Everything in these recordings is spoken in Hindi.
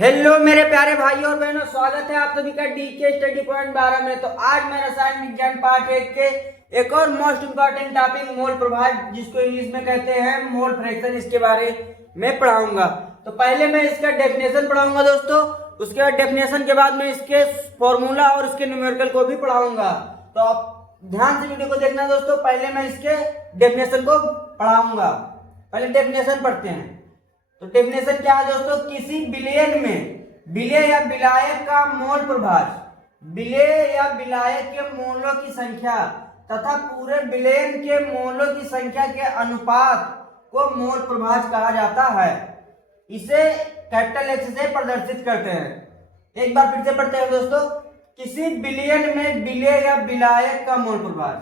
हेलो मेरे प्यारे भाई और बहनों, स्वागत है आप सभी का डीके स्टडी पॉइंट 12 में। तो आज मैं रसायन विज्ञान पार्ट 1 के एक और मोस्ट इंपॉर्टेंट टॉपिक मोल प्रभाव, जिसको इंग्लिश में कहते हैं मोल फ्रैक्शन, इसके बारे में पढ़ाऊंगा। तो पहले मैं इसका डेफिनेशन पढ़ाऊंगा दोस्तों, उसके बाद डेफिनेशन के बाद मैं इसके फॉर्मूला और इसके न्यूमेरिकल को भी पढ़ाऊंगा। तो आप ध्यान से वीडियो को देखना दोस्तों। पहले मैं इसके डेफिनेशन को पढ़ाऊंगा। पहले डेफिनेशन पढ़ते हैं। तो डेफिनेशन क्या है दोस्तों? किसी विलयन में विलय या विलायक का मोल प्रभाव, विलय या विलायक के मोलों की संख्या तथा पूरे विलयन के मोलों की संख्या के अनुपात को मोल प्रभाव कहा जाता है। इसे कैपिटल एक्स से प्रदर्शित करते हैं। एक बार फिर से पढ़ते हैं दोस्तों। किसी विलयन में विलय या विलायक का मोल प्रभाव,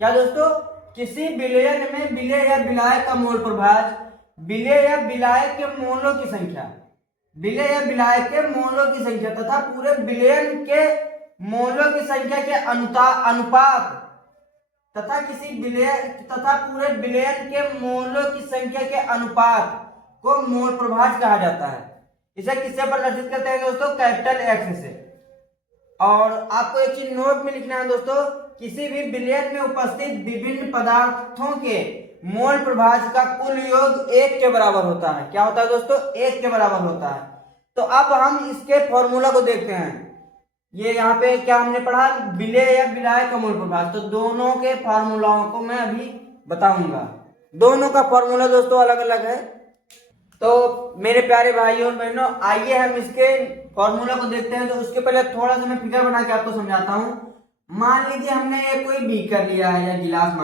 क्या दोस्तों? किसी विलयन में विलय या विलायक का मोल प्रभाव विलय या विलायक के मोलों की संख्या, विलय या विलायक के मोलों की संख्या तथा पूरे विलयन के मोलों की संख्या के अनुपात तथा किसी विलय तथा पूरे विलयन के मोलों की संख्या के अनुपात को मोल प्रभाव कहा जाता है। इसे किससे प्रदर्शित करते हैं दोस्तों? कैपिटल एक्स से। और आपको एक चीज नोट में लिखना है दोस्तों, किसी भी विलयन में उपस्थित विभिन्न पदार्थों के मोल प्रभाव का कुल योग 1 के बराबर होता है। क्या होता है दोस्तों? 1 के बराबर होता है। तो अब हम इसके फॉर्मूला को देखते हैं। ये यहाँ पे क्या हमने पढ़ा? विलय या विलायक का मोल प्रभाव। तो दोनों के फॉर्मूलाओं को मैं अभी बताऊंगा। दोनों का फॉर्मूला दोस्तों अलग अलग है। तो मेरे प्यारे भाइयों और बहनों, आइए हम इसके फॉर्मूला को देखते हैं। तो उसके पहले थोड़ा सा मैं फिगर बना के आपको समझाता हूँ। मान लीजिए हमने ये कोई बीकर लिया है या गिलास,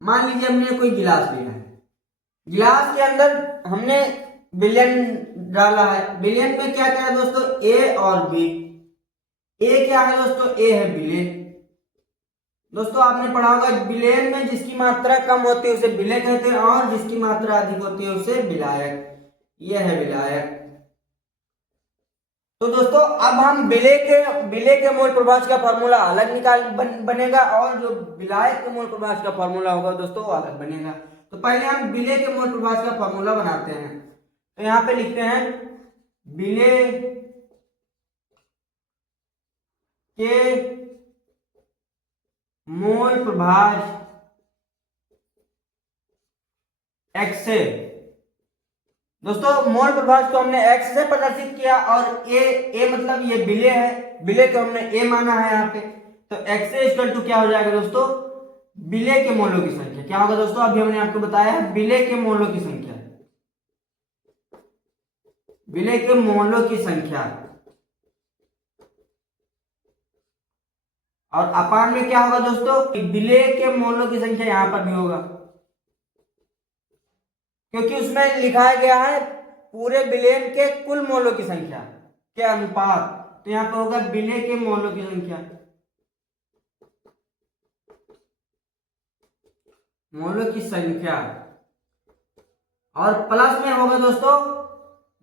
मान लीजिए हमने कोई गिलास लिया है। गिलास के अंदर हमने विलयन डाला है। विलयन में क्या क्या है दोस्तों? ए और बी। ए क्या है दोस्तों? ए है विलय। दोस्तों आपने पढ़ा होगा विलयन में जिसकी मात्रा कम होती है उसे विलय कहते हैं और जिसकी मात्रा अधिक होती है उसे विलायक। यह है विलायक। तो दोस्तों अब हम विलय के मोल प्रभाव का फॉर्मूला अलग बनेगा और जो विलायक के मोल प्रभाव का फॉर्मूला होगा दोस्तों वो अलग बनेगा। तो पहले हम विलय के मोल प्रभाव का फॉर्मूला बनाते हैं। तो यहां पे लिखते हैं विलय के मोल प्रभाव एक्स से। दोस्तों मोल प्रभाव को हमने एक्स से प्रदर्शित किया और ए मतलब ये विलय है, विलय को हमने ए माना है यहाँ पे। तो एक्स से इक्वल टू क्या हो जाएगा दोस्तों? विलय के मोलों की संख्या। क्या होगा दोस्तों? अभी हमने आपको बताया है विलय के मोलों की संख्या, विलय के मोलों की संख्या। और अपान में क्या होगा दोस्तों? विलय के मोलों की संख्या यहां पर भी होगा, क्योंकि उसमें लिखा गया है पूरे विलयन के कुल मोलों की संख्या के अनुपात। तो यहां पर होगा विलय के मोलों की संख्या, मोलों की संख्या। और प्लस में होगा दोस्तों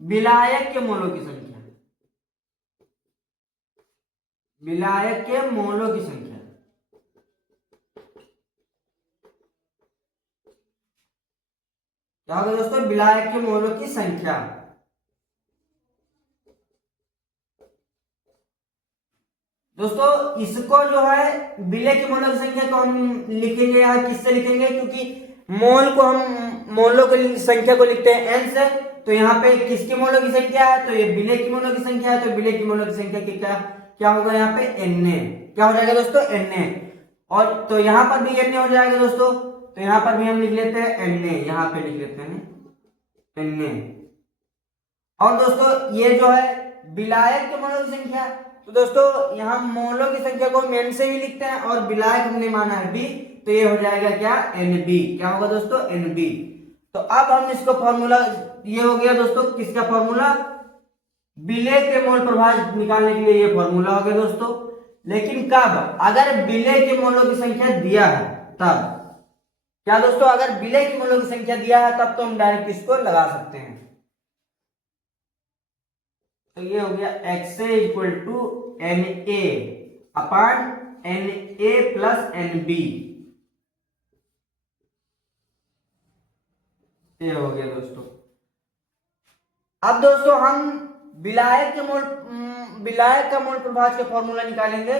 विलायक के मोलों की संख्या, विलायक के मोलों की संख्या। क्या होगा दोस्तों? विलायक के मोलों की संख्या। दोस्तों इसको जो है विलय के मोलों की संख्या को हम लिखेंगे यहाँ किससे लिखेंगे? क्योंकि मोल को हम मोलों की संख्या को लिखते हैं एन से। तो यहाँ पे किसके मोलों की संख्या है? तो ये विलय की मोलों की संख्या है। तो विलय की मोलों की संख्या की क्या होगा यहाँ पे? एन। क्या हो जाएगा दोस्तों? एन। और तो यहाँ पर भी एन हो जाएगा दोस्तों। तो यहाँ पर भी हम लिख लेते हैं एन, यहाँ पे लिख लेते हैं एन। और दोस्तों ये जो है विलायक के मोलों की संख्या। तो दोस्तों यहाँ मोलों की संख्या को हम एन से भी लिखते हैं और विलायक हमने माना है बी। तो ये हो जाएगा क्या? N B. क्या होगा दोस्तों? N B. तो अब हम इसको फॉर्मूला, ये हो गया दोस्तों किसका फॉर्मूला? विलय के मोल प्रभाव निकालने के लिए ये फॉर्मूला हो गया दोस्तों। लेकिन कब? अगर विलय के मोलों की संख्या दिया है तब। क्या दोस्तों? अगर विलय के मोलों की संख्या दिया है तब तो हम डायरेक्ट इसको लगा सकते हैं। तो ये हो गया X A equal to N A upon N A plus N B. ये हो गया दोस्तों। अब दोस्तों हम विलायक का मोल प्रभाज का फॉर्मूला निकालेंगे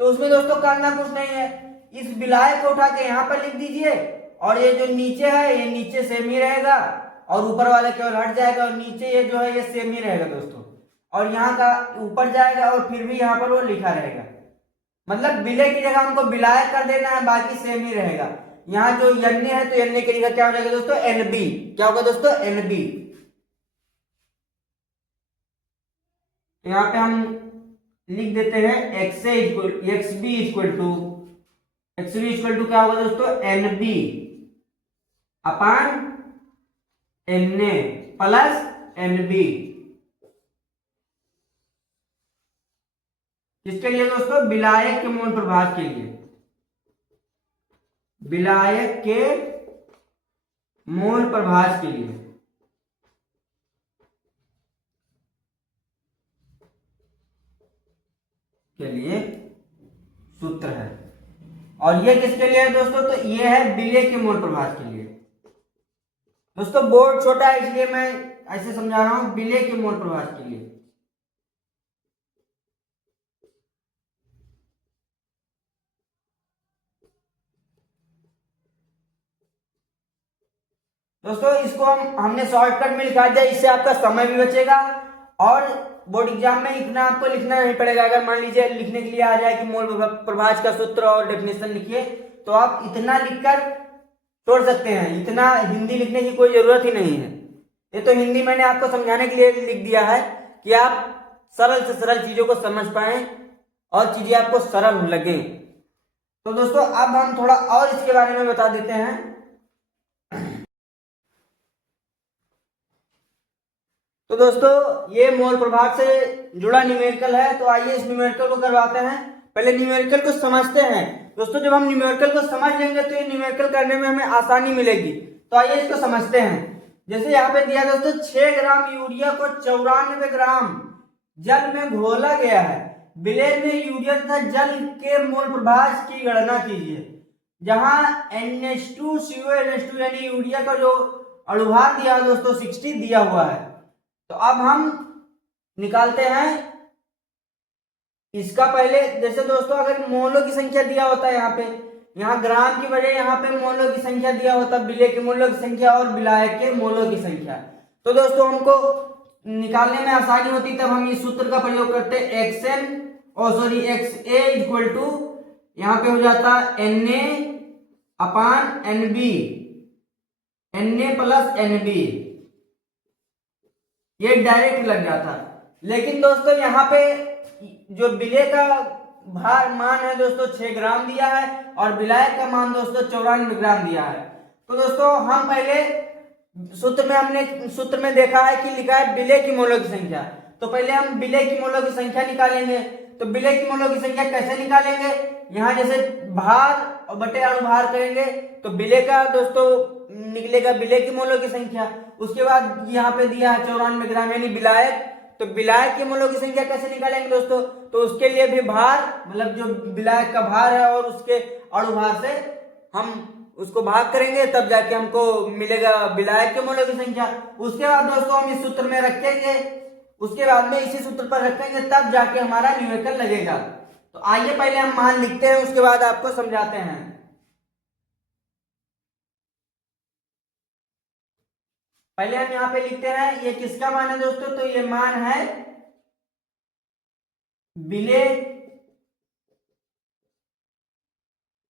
तो उसमें दोस्तों करना कुछ नहीं है, इस विलायक को उठा के यहाँ पर लिख दीजिए और ये जो नीचे है ये नीचे सेम ही रहेगा और ऊपर वाला केवल हट जाएगा और नीचे ये जो है ये सेम ही रहेगा दोस्तों, और यहाँ का ऊपर जाएगा और फिर भी यहाँ पर वो लिखा रहेगा। मतलब विलय की जगह हमको विलायक कर देना है, बाकी सेम ही रहेगा। यहाँ जो एन है तो एन की जगह क्या हो जाएगा दोस्तों, एनबी। क्या होगा दोस्तों, एनबी। तो यहाँ पे हम लिख देते हैं एक्सबी इक्वल टू क्या होगा दोस्तों, NB upon N A plus NB. किसके लिए दोस्तों, विलायक के मोल प्रभाज के लिए, विलायक के मोल प्रभाज के लिए सूत्र है। और ये किसके लिए है दोस्तों, तो ये है विलय के मोल प्रभाज के लिए। दोस्तों बोर्ड छोटा है इसलिए मैं ऐसे समझा रहा हूं, विलय के मोल प्रभाज के लिए। दोस्तों इसको हमने शॉर्टकट में लिखा दिया, इससे आपका समय भी बचेगा और बोर्ड एग्जाम में इतना आपको लिखना नहीं पड़ेगा। अगर मान लीजिए लिखने के लिए आ जाए कि मोल प्रभाज का सूत्र और डेफिनेशन लिखिए, तो आप इतना लिखकर छोड़ सकते हैं, इतना हिंदी लिखने की कोई जरूरत ही नहीं है। ये तो हिंदी मैंने आपको समझाने के लिए लिख दिया है कि आप सरल से सरल चीजों को समझ पाए और चीजें आपको सरल लगे। तो दोस्तों अब हम थोड़ा और इसके बारे में बता देते हैं। तो दोस्तों ये मोल प्रभाज से जुड़ा न्यूमेरिकल है, तो आइए इस न्यूमेरिकल को करवाते हैं। पहले न्यूमेरिकल को समझते हैं। दोस्तों जब हम न्यूमेरिकल को समझ लेंगे तो ये न्यूमेरिकल करने में हमें आसानी मिलेगी। तो आइए इसको समझते हैं। जैसे यहाँ पे दिया दोस्तों 6 ग्राम यूरिया को 94 ग्राम जल में घोला गया है, विलय में यूरिया तथा जल के मोल प्रभाज की गणना कीजिए। जहां NH2CO यानी यूरिया का जो अणुभार दिया दोस्तों 60 दिया हुआ है। तो अब हम निकालते हैं इसका। पहले जैसे दोस्तों अगर मोलों की संख्या दिया होता है यहाँ ग्राम की बजाय यहाँ पे मोलों की संख्या दिया होता, विलय के मोलों की संख्या और विलायक के मोलों की संख्या, तो दोस्तों हमको निकालने में आसानी होती, तब हम इस सूत्र का प्रयोग करते हैं। XA इक्वल टू यहाँ पे हो जाता NA अपान NB, NA प्लस NB, ये डायरेक्ट लग जाता। लेकिन दोस्तों यहाँ पे जो विलय का भार मान है दोस्तों 6 ग्राम दिया है और विलायक का मान दोस्तों 94 ग्राम दिया है। तो दोस्तों हम पहले सूत्र में देखा है कि लिखा है विलय की मोलों की संख्या, तो पहले हम विलय की मोलों की संख्या निकालेंगे। तो विलय की मोलों की संख्या कैसे निकालेंगे, यहाँ जैसे भार और बटे अणुभार करेंगे तो विलय का दोस्तों निकलेगा विलय की मोलों की संख्या। उसके बाद यहाँ पे दिया है 94 ग्राम यानी विलायक, तो विलायक की मोलों की संख्या कैसे निकालेंगे दोस्तों, तो उसके लिए भी भार मतलब जो विलायक का भार है और उसके अणुभार से हम उसको भाग करेंगे, तब जाके हमको मिलेगा विलायक के मोलों की संख्या। उसके बाद दोस्तों हम इस सूत्र में रखेंगे, उसके बाद में इसी सूत्र पर रखेंगे, तब जाके हमारा न्यूमेरिकल लगेगा। तो आइए पहले हम मान लिखते हैं, उसके बाद आपको समझाते हैं। पहले हम यहाँ पे लिखते हैं ये किसका मान है दोस्तों, तो ये मान है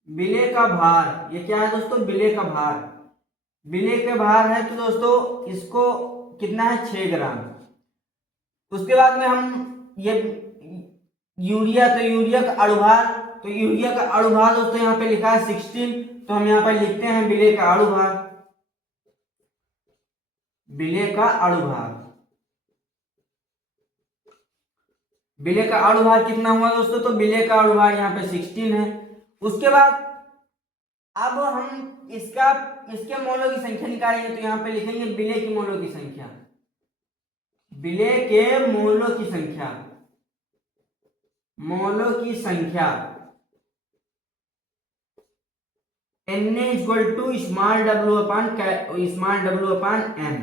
विलय का भार। ये क्या है दोस्तों, विलय का भार। विलय का भार है तो दोस्तों इसको कितना है 6 ग्राम। उसके बाद में हम ये यूरिया, तो यूरिया का अणुभार, तो यूरिया का अणुभार दोस्तों यहाँ पे लिखा है 16, तो हम यहाँ पे लिखते हैं विलय का अणुभार। विलय का अणुभार, विलय का अणुभार कितना हुआ दोस्तों, तो विलय का अणुभार यहाँ पे 16 है। उसके बाद अब हम इसके मोलों की संख्या निकालेंगे, तो यहाँ पे लिखेंगे विलय की मोलों की संख्या, विलय के मोलों की संख्या, मोलों की संख्या Na equal to small w upon n।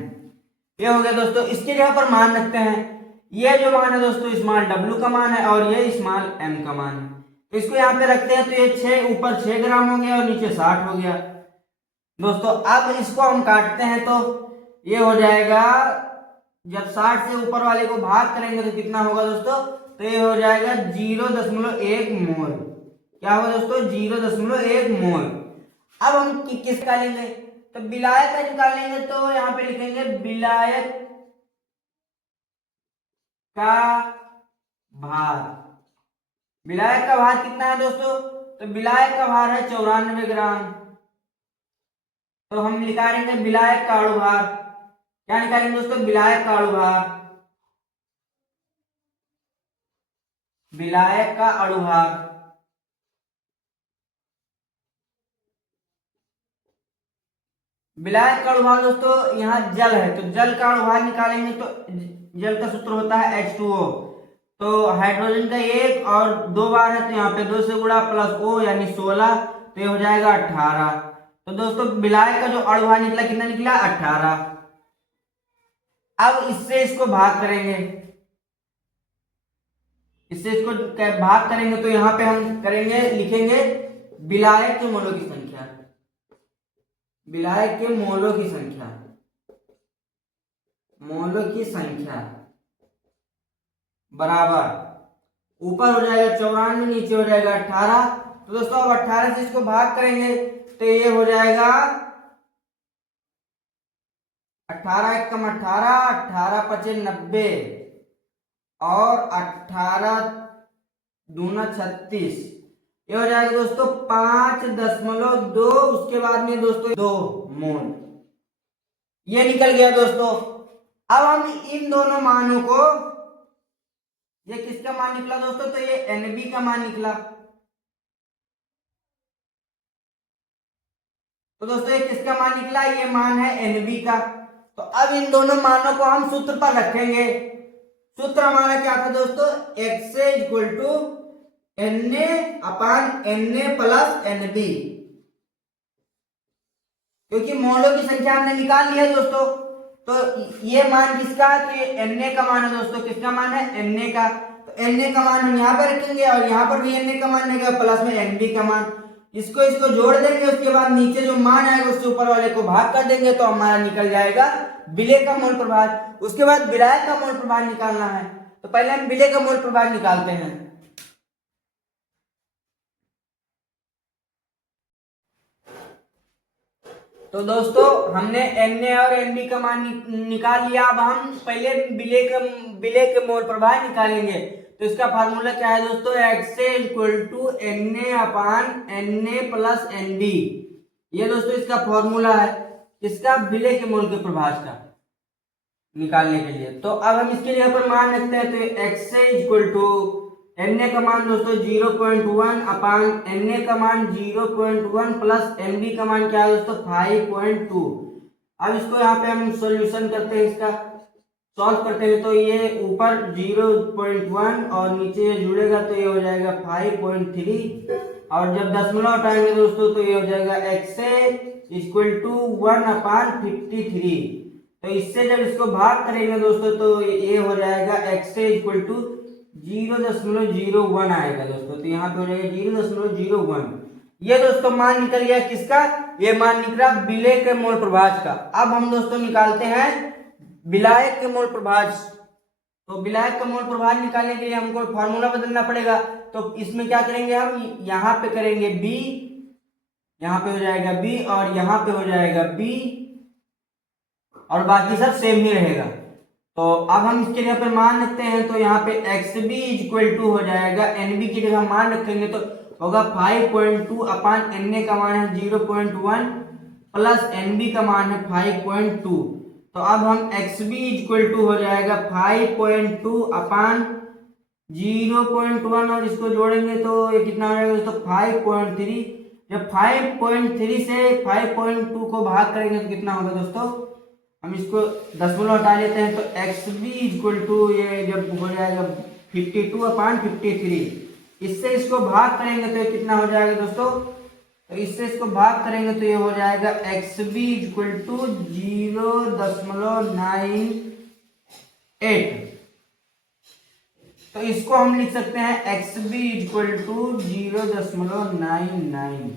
ये हो गया दोस्तों। इसके जगह पर मान रखते हैं ये जो मान है दोस्तों स्मॉल w का मान है और ये स्मॉल m का मान है। तो इसको यहाँ पे रखते हैं तो ये 6 ऊपर 6 ग्राम हो गया और नीचे 60 हो गया दोस्तों। अब इसको हम काटते हैं तो ये हो जाएगा, जब 60 से ऊपर वाले को भाग करेंगे तो कितना होगा दोस्तों, तो ये हो जाएगा 0.1 मोल। क्या होगा दोस्तों, 0.1 मोल। अब हम किस निकालेंगे, तो विलायक का निकालेंगे तो यहाँ पे लिखेंगे विलायक का भार। विलायक का भार कितना है दोस्तों, तो विलायक का भार है 94 ग्राम। तो हम निकालेंगे विलायक का अणुभार। क्या निकालेंगे दोस्तों, विलायक का अणुभार, विलायक का अणुभार। विलायक का अणुभार दोस्तों यहाँ जल है तो जल का अणुभार निकालेंगे तो जल का सूत्र होता है H2O। तो हाइड्रोजन का 1 और 2 बार है तो यहाँ पे 2 से गुणा प्लस O यानी 16, तो ये हो जाएगा 18। तो दोस्तों विलायक का जो अणुभार निकला कितना निकला, 18। अब इससे इसको भाग करेंगे, इससे इसको भाग करेंगे तो यहाँ पे हम करेंगे, लिखेंगे विलायक के मोलों की संख्या, विलायक के मोलों की संख्या, मोलों की संख्या बराबर ऊपर हो जाएगा 94, नीचे हो जाएगा 18। तो दोस्तों अब 18 से इसको भाग करेंगे तो ये हो जाएगा 18 एकम 18, 18 पचे 90 और 18 दूना 36, ये हो जाएगा दोस्तों 5.2। उसके बाद में दोस्तों 2 मोल, ये निकल गया दोस्तों। अब हम इन दोनों मानों को, ये किसका मान निकला दोस्तों, तो ये Nb का मान निकला। तो दोस्तों ये किसका मान निकला, ये मान है Nb का। तो अब इन दोनों मानों को हम सूत्र पर रखेंगे। सूत्र हमारा क्या था दोस्तों, XA equal to Na/Na plus Nb, क्योंकि मोलों की संख्या हमने निकाल लिया दोस्तों। तो ये मान किसका, कि Na का मान है दोस्तों, किसका मान है, Na का। तो Na का मान हम यहाँ पर रखेंगे और यहाँ पर भी Na का मान रहेगा प्लस में Nb का मान। इसको जोड़ देंगे, उसके बाद नीचे जो मान आएगा उससे ऊपर वाले को भाग कर देंगे तो हमारा निकल जाएगा विलेय का मोल प्रभार। उसके बाद विलायक का मोल प्रभार निकालना है, तो पहले हम विलेय का मोल प्रभार निकालते हैं। तो दोस्तों हमने Na और Nb का मान निकाल लिया। अब हम पहले विलेय के मोल प्रभार निकालेंगे। तो इसका फार्मूला क्या है दोस्तों, XA equal to Na/Na plus Nb। ये दोस्तों इसका फॉर्मूला है, इसका विलेय के मोल के प्रभार का निकालने के लिए। तो अब हम इसके लिए यहाँ पर मान रखते हैं। तो XA इक्वल टू Na का मान दोस्तों 0.1 अपान Na का मान 0.1 प्लस Nb का मान क्या है दोस्तों 5.2। अब इसको यहाँ पे हम सॉल्यूशन करते हैं, इसका सॉल्व करते हैं। तो ये ऊपर 0.1 और नीचे ये जुड़ेगा तो ये हो जाएगा 5.3, और जब दशमलव हटाएंगे दोस्तों तो ये हो जाएगा XA इक्वल टू 1/53। तो इससे जब इसको भाग करेंगे दोस्तों तो ये हो जाएगा XA इक्वल टू 0.01 आएगा दोस्तों। तो यहाँ पे हो जाएगा 0.01। ये दोस्तों मान निकल गया किसका, ये मान निकला विलेय के मोल प्रभाज का। अब हम दोस्तों निकालते हैं विलायक के मोल प्रभाज। तो विलायक का मोल प्रभाज निकालने के लिए हमको फॉर्मूला बदलना पड़ेगा। तो इसमें क्या करेंगे, हम यहाँ पे करेंगे B, यहाँ पे हो जाएगा B और यहाँ पे हो जाएगा B और बाकी सब सेम ही रहेगा। तो अब हम इसके लिए पर मान रखते हैं। तो यहाँ पे XB इक्वल टू हो जाएगा, NB की जगह मान रखेंगे तो होगा 5.2 अपान Na का मान है 0.1 प्लस NB का मान है 5.2। तो अब हम XB इक्वल टू हो जाएगा 5.2 अपान 0.1 और इसको जोड़ेंगे तो ये कितना हो जाएगा दोस्तों 5.3। जब 5.3 से 5.2 को भाग करेंगे तो कितना होगा दोस्तों, हम इसको दशमलव हटा लेते हैं। तो XB इक्वल टू ये जब हो जाएगा 52/53, इससे इसको भाग करेंगे तो ये कितना हो जाएगा दोस्तों, तो इससे इसको भाग करेंगे तो ये हो जाएगा XB इक्वल टू 0.98। तो इसको हम लिख सकते हैं XB इक्वल टू 0.99।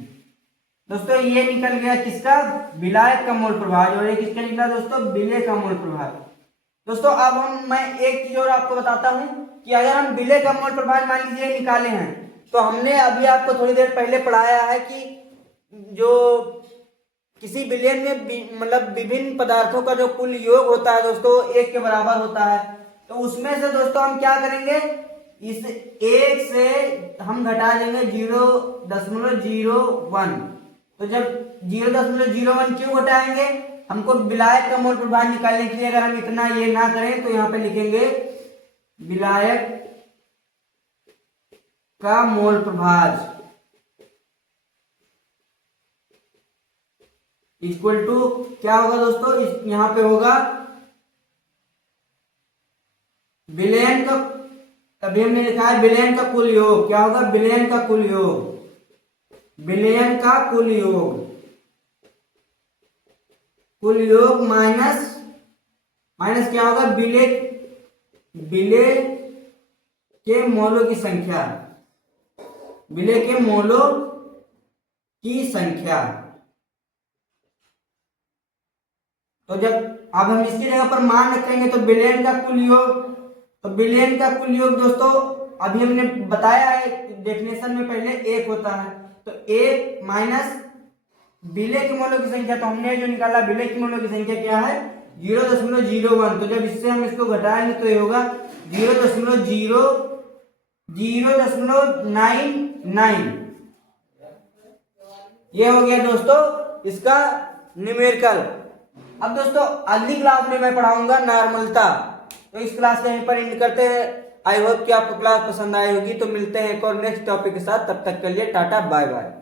दोस्तों ये निकल गया किसका, विलायक का मोल प्रभाव, और ये किसका निकला दोस्तों, विलेय का मोल प्रभाव। दोस्तों अब मैं एक चीज और आपको बताता हूं कि अगर हम विलेय का मोल प्रभाव मान लीजिए निकाले हैं, तो हमने अभी आपको थोड़ी देर पहले पढ़ाया है कि जो किसी विलयन में मतलब विभिन्न पदार्थों का जो कुल योग होता है दोस्तों एक के बराबर होता है। तो उसमें से दोस्तों हम क्या करेंगे, इस एक से हम घटा देंगे 0.01। तो जब 0.01 क्यों घटाएंगे, हमको विलायक का मोल प्रभाव निकालने के लिए अगर हम इतना ये ना करें तो यहाँ पे लिखेंगे विलायक का मोल प्रभाव इक्वल टू क्या होगा दोस्तों, यहां पे होगा विलयन का, अभी हमने लिखा है विलयन का कुल योग, क्या होगा, विलयन का कुल योग, विलयन का कुल योग, कुल योग माइनस क्या होगा, विलेय के मोलों की संख्या, विलेय के मोलों की संख्या। तो जब अब हम इसकी जगह पर मान रखेंगे तो विलयन का कुल योग, तो विलयन का कुल योग दोस्तों अभी हमने बताया है डेफिनेशन में पहले एक होता है, तो एक माइनस विलेय के मोलों की संख्या, तो हमने जो निकाला विलेय के मोलों की संख्या क्या है 0.01। तो जब इससे हम इसको घटाएंगे तो ये होगा 0.99। ये हो गया दोस्तों इसका न्यूमेरिकल। अब दोस्तों अगली क्लास में मैं पढ़ाऊंगा नॉर्मलता, तो इस क्लास को यहीं पर एंड करते हैं। आई होप कि आपको क्लास पसंद आई होगी। तो मिलते हैं एक और नेक्स्ट टॉपिक के साथ, तब तक के लिए टाटा बाय बाय।